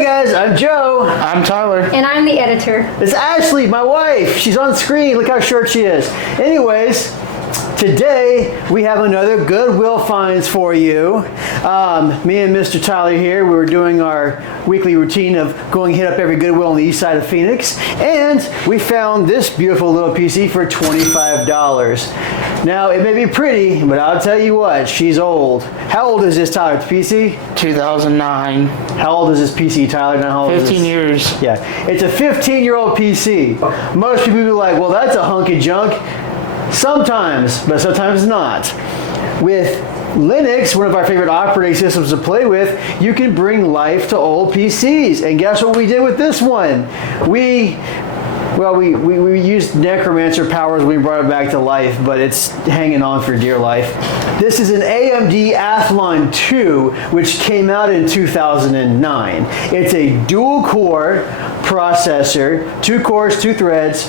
Hey guys, I'm Joe. I'm Tyler. And I'm the editor. It's Ashley, my wife. She's on screen. Look how short she is. Anyways, today we have another Goodwill Finds for you. Me and Mr. Tyler here, we were doing our weekly routine of going hit up every Goodwill on the east side of Phoenix, and we found this beautiful little PC for $25. Now, it may be pretty, but I'll tell you what, she's old. How old is this, Tyler? PC? 2009. How old is this PC, Tyler? Now, how old 15 years. Yeah, it's a 15-year-old PC. Most people be like, well, that's a hunk of junk. Sometimes, but sometimes not. With Linux, one of our favorite operating systems to play with, you can bring life to old PCs. And guess what we did with this one? We used necromancer powers when we brought it back to life, but it's hanging on for dear life. This is an AMD Athlon 2, which came out in 2009. It's a dual-core processor, 2 cores, 2 threads.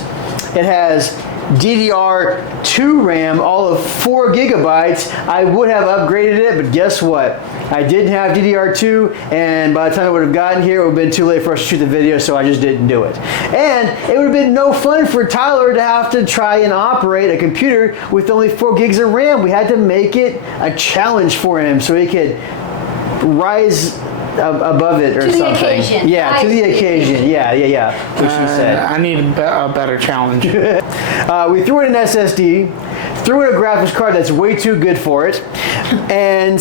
It has DDR2 RAM, all of 4 gigabytes. I would have upgraded it, but guess what? I didn't have DDR2, and by the time it would have gotten here, it would have been too late for us to shoot the video, so I just didn't do it. And it would have been no fun for Tyler to have to try and operate a computer with only 4 gigs of RAM. We had to make it a challenge for him so he could rise above it or to something. The occasion. Yeah, to the occasion. Yeah. Which you said. I need a better challenge. We threw in an SSD, threw in a graphics card that's way too good for it, and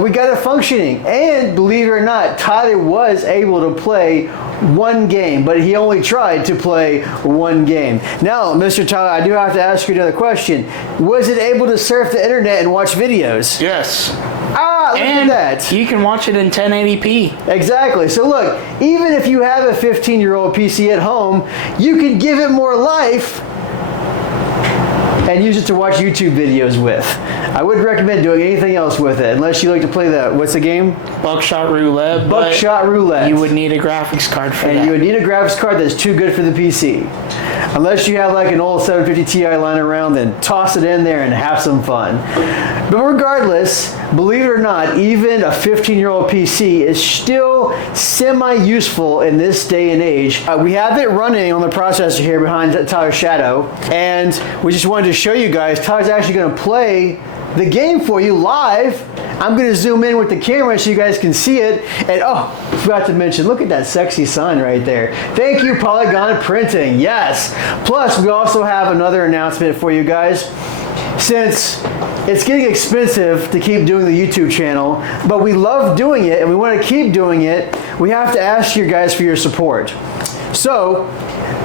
we got it functioning. And believe it or not, Tyler was able to play one game, but he only tried to play one game. Now, Mr. Tyler, I do have to ask you another question. Was it able to surf the internet and watch videos? Yes. Look at that. You can watch it in 1080p. Exactly. So look, even if you have a 15-year-old PC at home, you can give it more life and use it to watch YouTube videos with. I wouldn't recommend doing anything else with it unless you like to play what's the game? Buckshot Roulette. Buckshot Roulette. You would need a graphics card for that. And you would need a graphics card that's too good for the PC. Unless you have like an old 750 Ti lying around, then toss it in there and have some fun. But regardless, believe it or not, even a 15-year-old PC is still semi-useful in this day and age. We have it running on the processor here behind Tyler's shadow, and we just wanted to show you guys, Tyler's actually going to play the game for you live. I'm going to zoom in with the camera so you guys can see it. And oh, forgot to mention, look at that sexy sign right there. Thank you, Polygon Printing. Yes. Plus, we also have another announcement for you guys. Since it's getting expensive to keep doing the YouTube channel, but we love doing it and we want to keep doing it, we have to ask you guys for your support. So,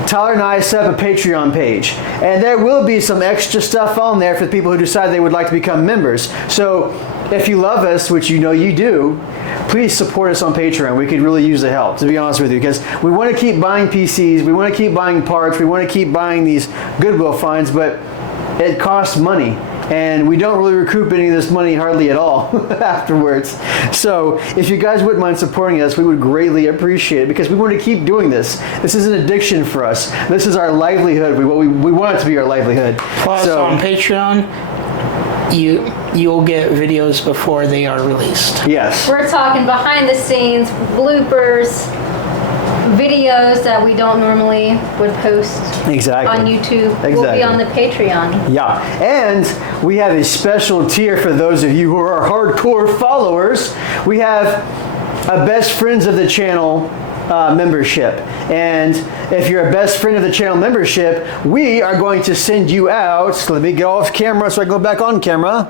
Tyler and I set up a Patreon page, and there will be some extra stuff on there for the people who decide they would like to become members. So if you love us, which you know you do, please support us on Patreon. We could really use the help, to be honest with you, because we want to keep buying PCs, we want to keep buying parts, we want to keep buying these Goodwill finds, but it costs money. And we don't really recoup any of this money hardly at all afterwards. So if you guys wouldn't mind supporting us, we would greatly appreciate it because we want to keep doing this. This is an addiction for us. This is our livelihood. We want it to be our livelihood. Plus, on Patreon, you'll get videos before they are released. Yes. We're talking behind the scenes, bloopers, videos that we don't normally would post on YouTube. Exactly. Will be on the Patreon. Yeah, and we have a special tier for those of you who are hardcore followers. We have a Best Friends of the Channel membership. And if you're a Best Friend of the Channel membership, we are going to send you out, so let me get off camera so I can go back on camera,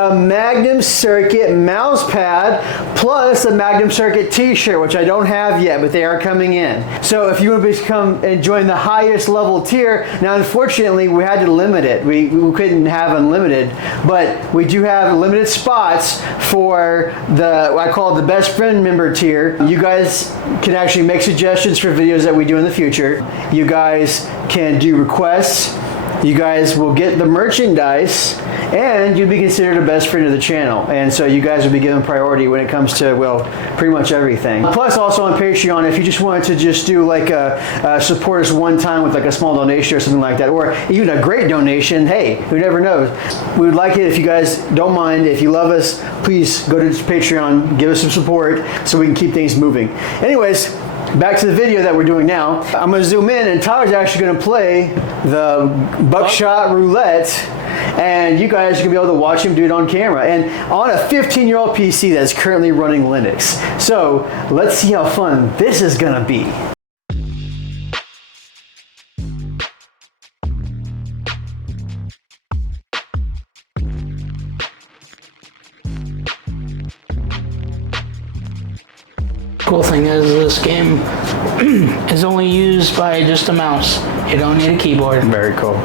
a Magnum Circuit mouse pad plus a Magnum Circuit t-shirt, which I don't have yet, but they are coming in. So if you want to become and join the highest level tier, now unfortunately we had to limit it. We couldn't have unlimited, but we do have limited spots for I call it the Best Friend member tier. You guys can actually make suggestions for videos that we do in the future. You guys can do requests. you guys will get the merchandise, and you'll be considered a best friend of the channel. And so you guys will be given priority when it comes to, well, pretty much everything. Plus, also on Patreon, if you just wanted to just do like a support us one time with like a small donation or something like that, or even a great donation, hey, who never knows? We would like it if you guys don't mind. If you love us, please go to Patreon, give us some support so we can keep things moving. Anyways, back to the video that we're doing now. I'm going to zoom in, and Tyler's actually going to play the buckshot roulette, and you guys are going to be able to watch him do it on camera, and on a 15-year-old PC that's currently running Linux. So let's see how fun this is going to be. Cool thing is this game is only used by just a mouse. You don't need a keyboard. Very cool.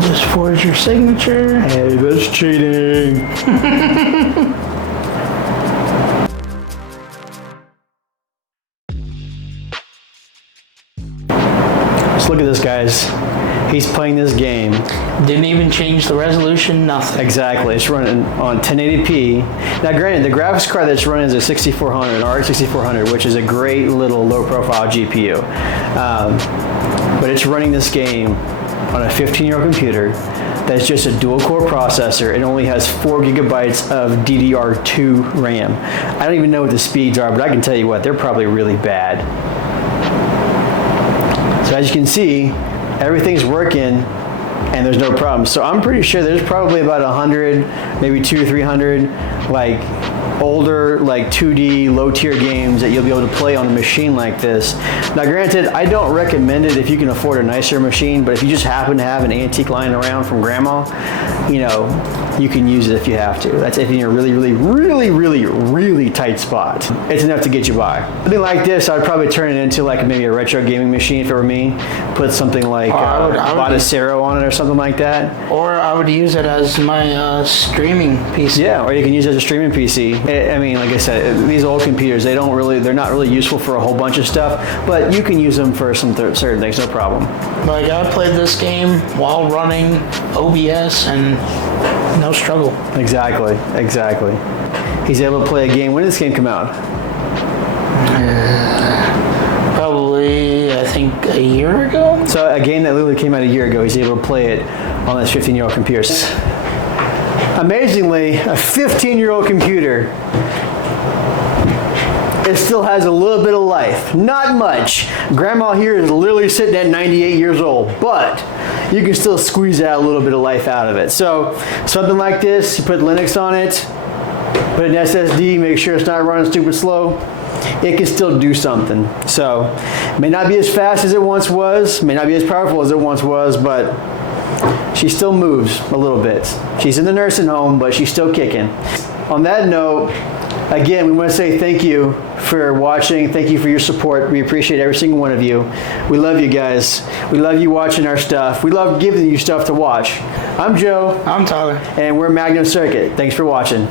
Just forge your signature. Hey, that's cheating. Just look at this, guys. He's playing this game. Didn't even change the resolution, nothing. Exactly. It's running on 1080p. Now, granted, the graphics card that's running is a 6400, an RX 6400, which is a great little low-profile GPU. But it's running this game on a 15-year-old computer that's just a dual-core processor. It only has 4 gigabytes of DDR2 RAM. I don't even know what the speeds are, but I can tell you what, they're probably really bad. So as you can see, everything's working and there's no problem. So I'm pretty sure there's probably about 100, maybe 200, 300, like older, like 2D, low-tier games that you'll be able to play on a machine like this. Now, granted, I don't recommend it if you can afford a nicer machine, but if you just happen to have an antique lying around from grandma, you know, you can use it if you have to. That's if you're in a really tight spot. It's enough to get you by. Something like this, I'd probably turn it into like maybe a retro gaming machine if it were me. Put something like Boticero on it or something like that. Or I would use it as my streaming PC. Yeah, or you can use it as a streaming PC. I mean, like I said, these old computers, they're not really useful for a whole bunch of stuff, but you can use them for some certain things, no problem. Like, I played this game while running OBS and no struggle. Exactly. He's able to play a game. When did this game come out? Probably, I think, a year ago. So a game that literally came out a year ago, he's able to play it on this 15-year-old computer. Amazingly, a 15-year-old computer, it still has a little bit of life. Not much. Grandma here is literally sitting at 98 years old, but you can still squeeze out a little bit of life out of it. So something like this, you put Linux on it, put an SSD, make sure it's not running stupid slow, it can still do something. So it may not be as fast as it once was, may not be as powerful as it once was, but she still moves a little bit. She's in the nursing home, but she's still kicking. On that note, again, we want to say thank you for watching. Thank you for your support. We appreciate every single one of you. We love you guys. We love you watching our stuff. We love giving you stuff to watch. I'm Joe. I'm Tyler. And we're Magnum Circuit. Thanks for watching.